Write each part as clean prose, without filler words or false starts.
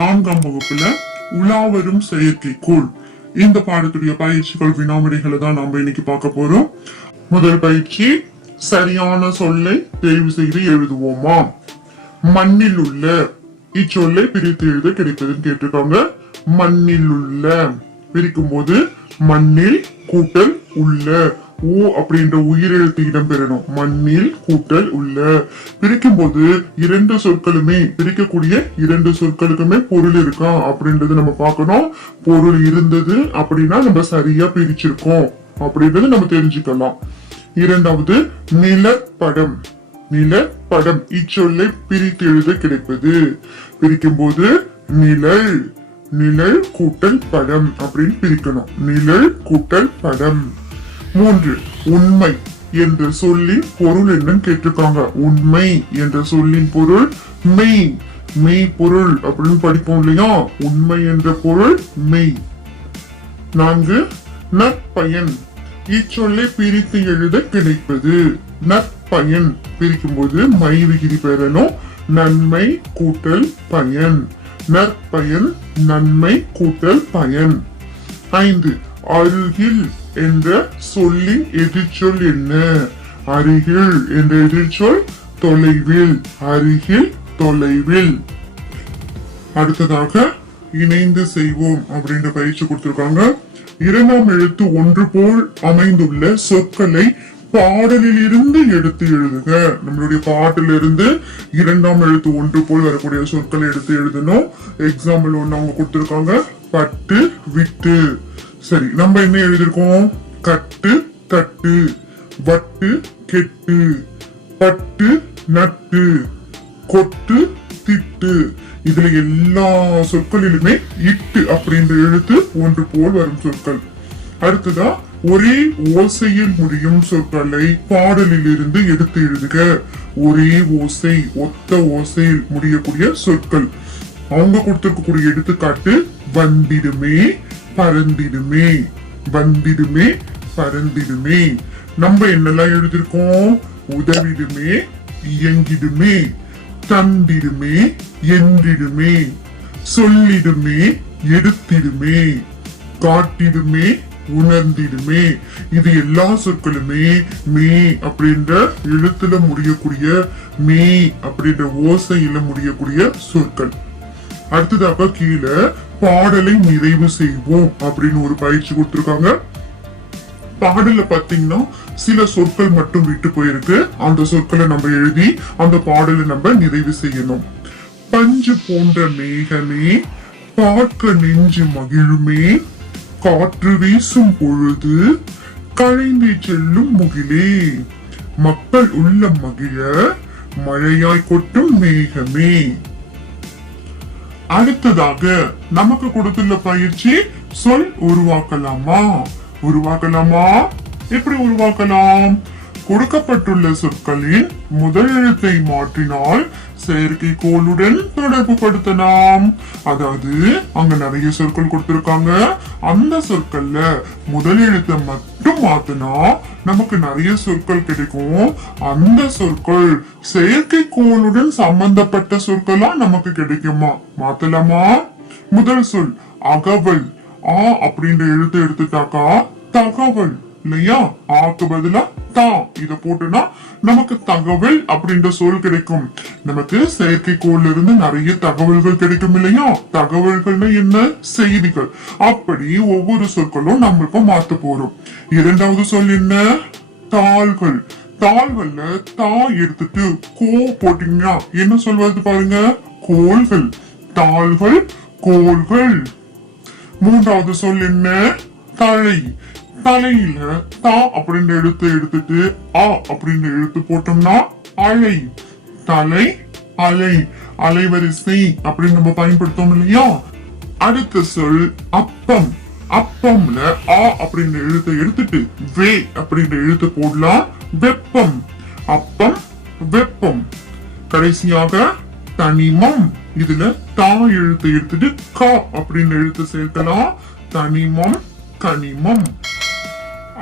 நான்காம் வகுப்புல உலாவரும் செயற்கைக்கோள் இந்த பாடத்துடைய பயிற்சிகள் வினாவிடைகளை தான் நாம இன்னைக்கு பார்க்க போறோம். முதல் பயிற்சி, சரியான சொல்லை தேர்வு செய்து எழுதுவோமா. மண்ணில் உள்ள இச்சொல்லை பிரித்து எழுத கிடைத்ததுன்னு கேட்டிருக்காங்க. மண்ணில் உள்ள பிரிக்கும் போது மண்ணில் கூட்டல் உள்ள ஓ அப்படின்ற உயிரெழுத்து இடம் பெறணும். மண்ணில் கூட்டல் உள்ள பிரிக்கும் போது இரண்டு சொற்களுமே பிரிக்கக்கூடிய இரண்டு சொற்களுக்குமே பொருள் இருக்கா அப்படின்றது நம்ம பார்க்கணும். பொருள் இருந்தது அப்படின்னா நம்ம சரியா பிரிச்சிருக்கோம் அப்படின்றது நம்ம தெரிஞ்சுக்கலாம். இரண்டாவது, நிலப்படம். நிலப்படம் இச்சொல்லை பிரித்து எழுத கிடைப்பது. பிரிக்கும் போது நிழல் நிழல் கூட்டல் படம் அப்படின்னு பிரிக்கணும். நிழல் கூட்டல் படம். மூன்று, உண்மை என்ற சொல்லின் பொருள் என்னன்னு கேட்டிருக்காங்க. உண்மை என்ற சொல்லின் பொருள் மெய். மெய் பொருள் அப்படின்னு படிப்போம் இல்லையா. உண்மை என்ற பொருள் மெய். நான்கு, நற்பயன் இச்சொல்லை பிரித்து எழுத கிடைப்பது. நற்பயன் பிரிக்கும் போது மை விகுதி பெறணும். நன்மை கூட்டல் பயன். நற்பயன் நன்மை கூட்டல் பயன். ஐந்து, அருகில் என்ற சொல்லின் எதிர்ச்சொல் என்ன. அருகில் என்ற எதிர்ச்சொல் தொலைவில். அருகில் தொலைவில். அடுத்ததாக இணைந்து செய்வோம் அப்படின்ற பயிற்சி கொடுத்திருக்காங்க. இரண்டாம் எழுத்து ஒன்று போல் அமைந்துள்ள சொற்களை பாடலில் இருந்து எடுத்து எழுதுக. நம்மளுடைய பாட்டில இருந்து இரண்டாம் எழுத்து ஒன்று போல் வரக்கூடிய சொற்களை எடுத்து எழுதணும். எக்ஸாம்பிள் ஒண்ணு அவங்க கொடுத்திருக்காங்க. பட்டு விட்டு. சரி, நம்ம என்ன எழுதிருக்கோம். கட்டு தட்டு, வட்டு கெட்டு, பட்டு நட்டு, கொட்டு திட்டு. இதுல எல்லா சொற்களிலுமே இட்டு அப்படின்ற எழுத்து ஒன்று போல் வரும் சொற்கள். அடுத்ததா, ஒரே ஓசையில் முடியும் சொற்களை பாடலில் இருந்து எடுத்து எழுதுக. ஒரே ஓசை ஒத்த ஓசையில் முடியக்கூடிய சொற்கள். அவங்க கொடுத்திருக்கக்கூடிய எடுத்துக்காட்டு வந்திடுமே பறந்திடுமே. வந்திடுமே பறந்திடுமே. நம்ம என்னெல்லாம் எழுதிருக்கோம். உதவிடுமே இயங்கிடுமே, தந்திடுமே என்றிடுமே, சொல்லிடுமே எடுத்திடுமே, காட்டிடுமே உணர்ந்திடுமே. இது எல்லா சொற்களுமே மே அப்படின்ற எழுத்துல முடியக்கூடிய மே அப்படின்ற ஓசையில முடியக்கூடிய சொற்கள். அடுத்ததாக கீழே பாடலை நிறைவு செய்வோம் அப்படின்னு ஒரு பயிற்சி கொடுத்திருக்காங்க. பாடல பாத்தீங்கன்னா சில சொற்கள் மட்டும் விட்டு போயிருக்கு. அந்த சொற்களை நம்ம எழுதி அந்த பாடலை நம்ம நிறைவு செய்யணும். பஞ்சு போன்ற மேகமே பார்க்க நெஞ்சு மகிழுமே, காற்று வீசும் பொழுது களைந்து செல்லும் முகிலே, மக்கள் உள்ள மகிழ மழையாய் கொட்டும் மேகமே. அடுத்ததாக நமக்கு கொடுத்துள்ள பயிற்சி, சொல் உருவாக்கலாமா. உருவாக்கலாமா. எப்படி உருவாக்கலாம். கொடுக்கப்பட்டுள்ள சொற்களின் முதல் எழுத்தை மாற்றினால் செயற்கைக்கோளுடன் தொடர்பு படுத்தலாம். அதாவது அங்க நிறைய சொற்கள் கொடுத்திருக்காங்க. அந்த சொற்கள்ல முதல் எழுத்தை மட்டும் மாத்தினா நமக்கு நிறைய சொற்கள் கிடைக்கும். அந்த சொற்கள் செயற்கைக்கோளுடன் சம்பந்தப்பட்ட சொற்களா நமக்கு கிடைக்குமா. மாத்தலாமா. முதல் சொல் அகவல். ஆ அப்படின்ற எழுத்து எடுத்துட்டாக்கா தகவல் இல்லையா. ஆக்கு பதிலா தா இத போட்டுனா நமக்கு தகவல் அப்படின்ற சொல் கிடைக்கும். நமக்கு செயற்கைக்கோள்ல இருந்து நிறைய தகவல்கள் கிடைக்கும் இல்லையா. தகவல்கள்னா என்ன, செய்திகள். அப்படி ஒவ்வொரு சொற்களும் நம்ம இப்ப மாத்த போறோம். இரண்டாவது சொல் என்ன, தாள்கள். தாள்கள்ல தா எடுத்துட்டு கோ போட்டீங்கன்னா என்ன சொல்வது பாருங்க, கோள்கள். தாள்கள் கோள்கள். மூன்றாவது சொல் என்ன, தழை. தலையில தா அப்படின்ற எழுத்து எடுத்துட்டு ஆ அப்படின்ற எழுத்து போட்டோம்னா அலை. தலை அலை. அலைவரிசை அப்படின்னு நம்ம பயன்படுத்தோம் இல்லையா. அடுத்த சொல் அப்பம். அப்பம்ல ஆ அப்படின்ற எழுத்தை எடுத்துட்டு வே அப்படின்ற எழுத்து போடலாம். வெப்பம். அப்பம் வெப்பம். கடைசியாக தனிமம். இதுல தா எழுத்தை எடுத்துட்டு கா அப்படின்ற எழுத்து சேர்க்கலாம். தனிமம் கனிமம்.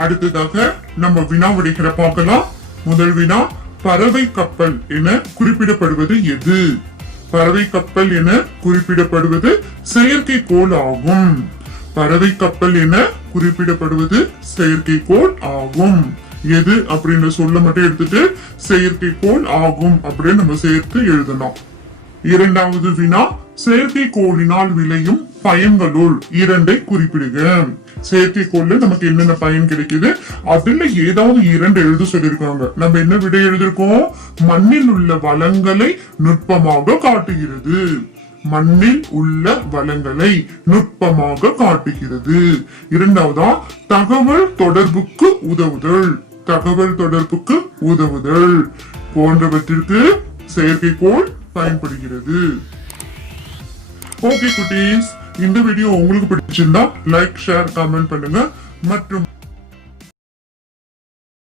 அடுத்ததாக நம்ம வினா விடைகளை பார்க்கலாம். முதல் வினா, பறவை கப்பல் என குறிப்பிடப்படுவது எது? பறவை கப்பல் என குறிப்பிடப்படுவது செயற்கைக்கோள் ஆகும். பறவை கப்பல் என குறிப்பிடப்படுவது செயற்கைக்கோள் ஆகும். எது அப்படின்னு சொல்ல மட்டும் எடுத்துட்டு செயற்கைக்கோள் ஆகும் அப்படின்னு நம்ம சேர்த்து எழுதலாம். இரண்டாவது வினா, செயற்கைக்கோளினால் விளையும் பயன்களுள் இரண்டை குறிப்பிடுக. செயற்கைக்கோள்ல நமக்கு என்னென்ன பயன் கிடைக்குது, அதுல ஏதாவது இரண்டு எழுத சொல்லிருக்காங்க. நம்ம என்ன விடை எழுதிருக்கோம்? மண்ணில் உள்ள வளங்களை நுட்பமாக காட்டுகிறது. மண்ணில் உள்ள வளங்களை நுட்பமாக காட்டுகிறது. இரண்டாவதா, தகவல் தொடர்புக்கு உதவுதல். தகவல் தொடர்புக்கு உதவுதல் போன்றவற்றிற்கு செயற்கைக்கோள் பயன்படுகிறது. ஓகே குட்டீஸ், இந்த வீடியோ உங்களுக்கு பிடிச்சிருந்தா லைக், ஷேர், கமெண்ட் பண்ணுங்க மற்றும்